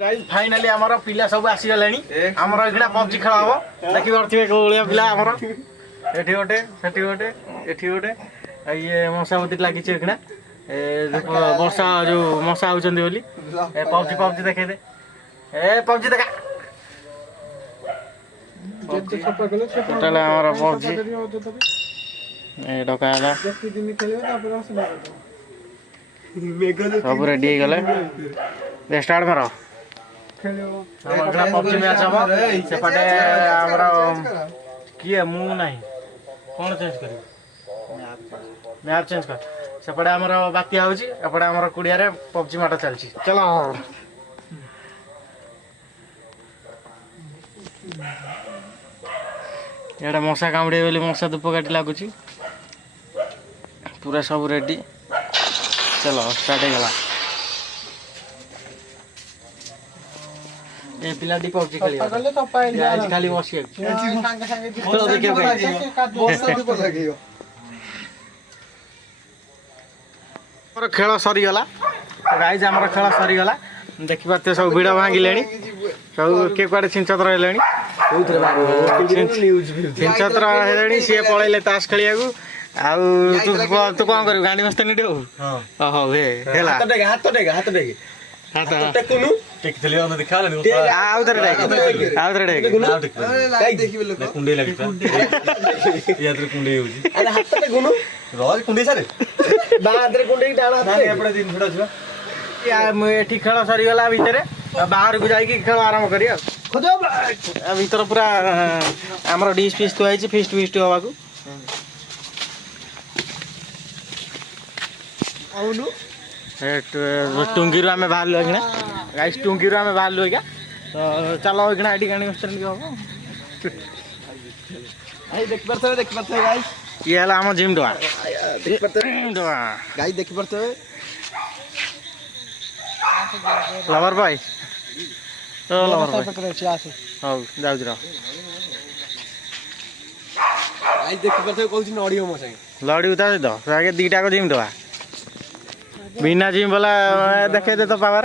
Guys finally हमर पिला सब आसी गलेनी हमर एगडा पबजी खेला हो देखि करथिबे कोलिया पिला हमर एठी गोटे सेठी गोटे एठी गोटे ये मसावती लागि छै एखना वर्षा जो मसा आउचंदी बोली ए पबजी देखे दे ए पबजी देखा टोटल हमर पबजी ए डकाला सब रेडी हो गले स्टार्ट मारो पबजी मैच हम सेपटे आमर किए मु नहीं कौन चेंज कर मैप चेंज कर सेपटे आमर बात्या होची एपटे आमर कुड़िया रे पबजी माटा चलची चलो एटा मशा कामड़े बोली मशा धूपकाठी लगुची पूरा सब रेडी चलो स्टार्ट हो गला ए पिला दी पबजी खेली आज खाली बसी तो देखे भाई और खेल सरी गला गाइस हमर खेल सरी गला देखि पाते सब वीडियो भांगी लेनी सब के कुआडे छिंचत्र हेलेनी कोउथरे न्यूज छिंचत्र हेलेनी से पळैले ताश खेलियागु आउ तू कोन करू गांडी मस्त निडे हो हो हे हेला हाथ देगे हाथ टेकुनु टेकथले अन देखाले नि आउदरे डेग देखि बेले कुंडे लागिता यादरे कुंडे होजी अरे हाथ टेकुनु रोज कुंडे सारे बादरे कुंडे डाला हाथ एपडे दिन फुडा छ या एठी खेल सरी गला भीतरे बाहर को जाई कि खेल आरंभ करिया खोजो भीतर पूरा हमर डिश पीस तो आइछ फिस्ट होबा को आउनु टुंगी आम बाहर लुना गाइस टुंगी आम बाहर लुआ तो चलो इकना आईडी गाड़ी स्टैंड हम देख पारे गाइस ये है आम जिम डोआ गाइस देख पारे लवर भाई ओ लवर भाई हां जाउ जरा गाइस देख पारे कहू नडियो मो संगे लड़ी उता दे दो आगे दीटा को जिम डोआ बिना जिम वाला देखे दे तो पावर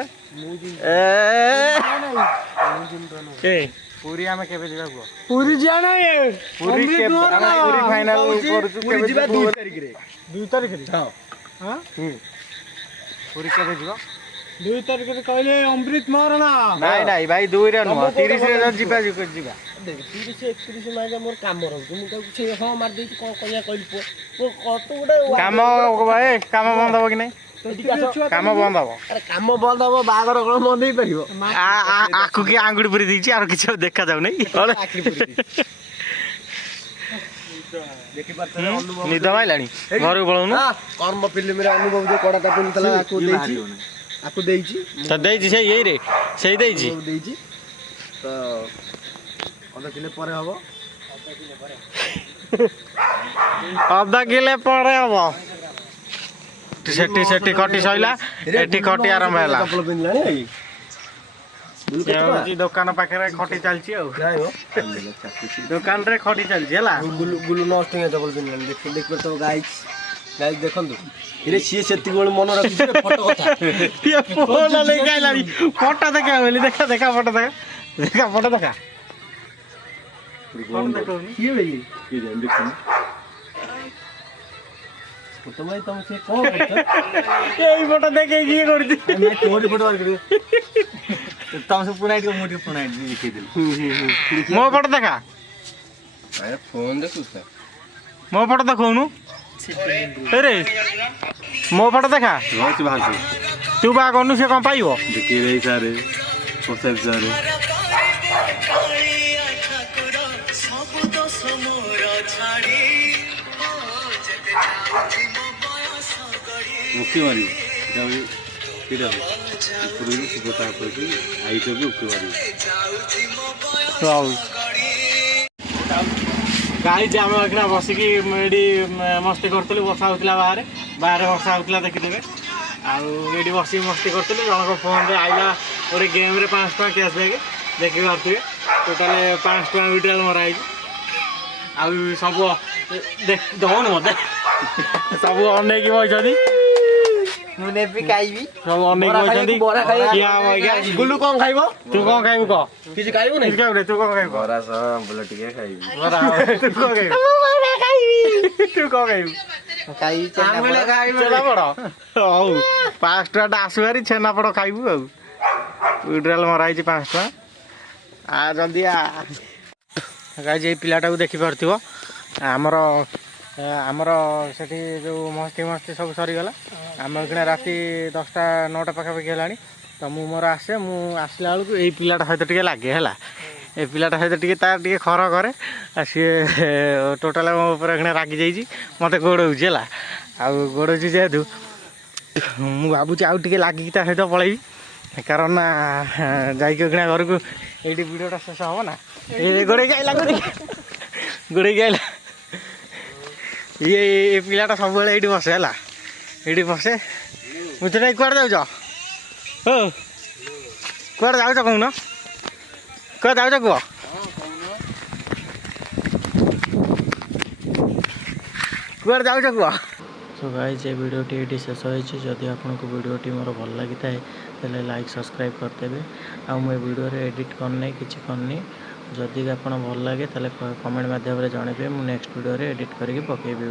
ए पूरी हमें केबे दिबा को पूरी जाना है पूरी के पूरी फाइनल कर चु केबे दिबा 2 तारीख रे हां हां पूरी केबे दिबा 2 तारीख रे कहले अमृत मारना नहीं भाई 2 रे न 30 रे जिबा जिबा देख 30 31 मागे मोर काम रहउ मु कहू छे हां मार देई को कहिया कहली पो कत गुडा काम भाई काम बंद हो कि नहीं काम बंद हम अरे काम बंद हम बागर कोन बंद ही परिबो आखु के आंगुड़ी पुरी दीची आरो किछ देखा जाउ नै आखिरी पुरी देखि परते अनुभव निद माइलानी घर पळौनु कर्म फिल्म रे अनुभव जे कोडाटा पिनतला आकु देइची त देइची से यही रे सेही देइची तो आधा किले परे हबो आधा किले परे हबो सेठी कटी सइला एठी कटी आरंभ हैला चप्पल पिनलानी ये दुकान पाखे खटी चलची दुकान रे खटी चलची हैला गुलु नष्ट है चप्पल पिनलानी देख तो गाइस देखंतु इरे सी सेति गोल मन रखि फोटो कथा ये फोन ले गाइलानी फोटो देखा बोली देखा फोटो देखा फोटो देखा की भाई की देखो फोटो भाई तुम से कौन करते यही फोटो देखे ये करती मैं तोरी फोटो वाल कर तुम से पुनाइट को मोटी पुनाइट दिखै दिल मो फोटो देखा अरे फोन देख उसका मो फोटो देखौनु अरे मो फोटो देखा रोज बाहर तू बा कोनु से कोन पाइबो देखि रे सारे पोसेल सारे मुक्ति मारी जावी किडा पुरी सुगता पर की आई तो भी मुक्ति मारी तो गाड़ी जाम एकना बसी की मेडी मस्ती करतले वर्षा होतला बाहर वर्षा होतला देखि देबे आ एडी बसी मस्ती करतले जण को फोन रे आइला ओरे गेम रे 5 टका कैशबैक देखि पारथि टोटल 5 टका विड्रॉल मराई आ सब देख दौन मते सब अने की बइछदी मुने भी खाइबी सब अनेक बइचंदी किया आज्ञा गुल्लू कौन खाइबो तू कौन खाइबू कह किछ खाइबो नै तू तू कौन खाइबू बरा सा बोले टिके खाइबी बरा तू कौन खाइबू तू कौन खाइबू खाइ आंगुले खाइबू चला पड़ो हौ 5 टका आसुआरी छेना पड़ो खाइबू आ विड्रॉल मराई 5 टका आ जल्दी आ गाइज ये पिलाटा को देखि पारथिबो हमर हमर सेठी जो मस्ती मस्ती सब सरीगला आम कि राति 10टा 9टा पाखापाखि है तो मु मोर आसे मु आसला बेलू ये पिलाटा सहित टे लगे है ये पिलाटा सहित टे तार टे खर करे सी टोटाल मो रागि जाइए मत गोड़ाऊँ है आ गोड़ाऊँ जेहेतु मु भावुँ आउ टे लगिकी ता सहित पलैबी कारण जाइए घर को ये वीडियोटा शेष हम ना ये गोड़े आइला गोड़े आइला ये पिलाटा सब ये बसे है ये बसे मुझे कुआड़े जाऊच हो कुआड़े जाऊच कहून कुआ जाऊच कह कुआड़े जाऊच कह सो गाइस ये वीडियोटी ये शेष होती जदि आपको वीडियोटी मोर भल लगी था लाइक सब्सक्राइब करदेवे आ मुझे वीडियो एडिट करनी किसी करनी जदि आप भल लगे कमेंट माध्यम जनइबे मुझे नेक्स्ट वीडियो एडिट करके पकेबी।